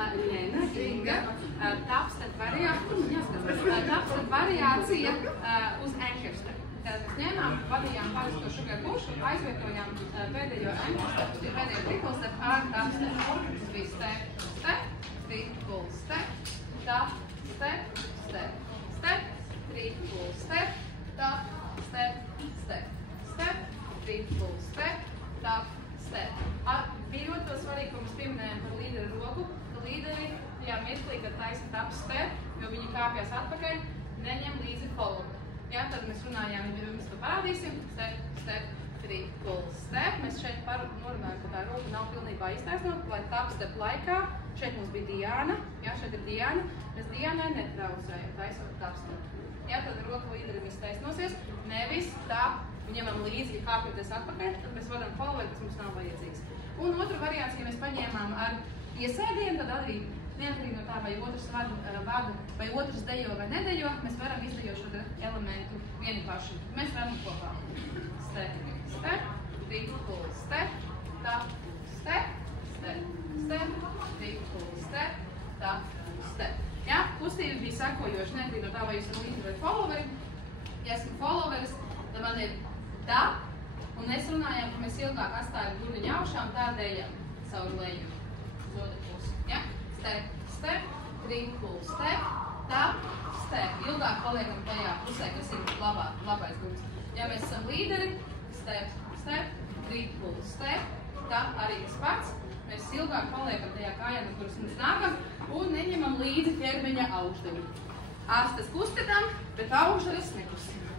Lena, Inga, tapstet variācija uz anchorstep. Tātad mēs ņēmām, vadījām parasto sugar push un aizvietojām pēdējo anchorstep, pēdējo triple step ar tapstep. Tas bija step, step, triple step, tap, step, step, step, triple step, tap, step, step, step, triple step, tap, step. Bija ļoti svarīgi, ko mēs pieminējām par līderu roku, ka līderi tajā mirklī, kad taisa tap step, jo viņi kāpjas atpakaļ, neņem līdzi follow. Ja, tad mēs runājām, ja mēs to parādīsim, step, step, triple step. Mēs šeit norunājam, ka tā roka nav pilnībā iztaisnota, lai tap step laikā, šeit mums bija Diana, ja, šeit ir Diana, mēs Dianai netraucējam, taisot tap step. Ja, tad roka līderim iztaisnosies, nevis tap, ņemam līdzi, ja kāpjoties atpakaļ, tad mēs vadam follow, kas mums nav vajadzīgs. Un otru variāciju mēs paņēmām ar iesēdienu, tad arī neatkarīgi no tā, vai otrs vada, vai otrs dejo vai nedejo, mēs varam izdejot šo elementu vieni paši. Mēs varam kopā. Step, step, triple step, tap, step, step, step, triple step, tap, step. Ja, kustība bija sekojoša, neatkarīgi no tā, vai jūs esat līderi vai followeri. Ja esmu followeris, tad man ir tap, un mēs runājām, ka mēs ilgāk atstājam durviņu augšām, tādēļ savu leju uz otru pusi. Ja? Step, step, triple step, tap, step. Ilgāk paliekam tajā pusē, kas ir labais durvis. Ja mēs esam līderi, step, step, triple step, tap arī tas pats. Mēs ilgāk paliekam tajā kājā, no kuras mēs nākam, un neņemam līdzi ķermeņa augšdaļu. Astes kustinām, bet augšdaļas nekustinām.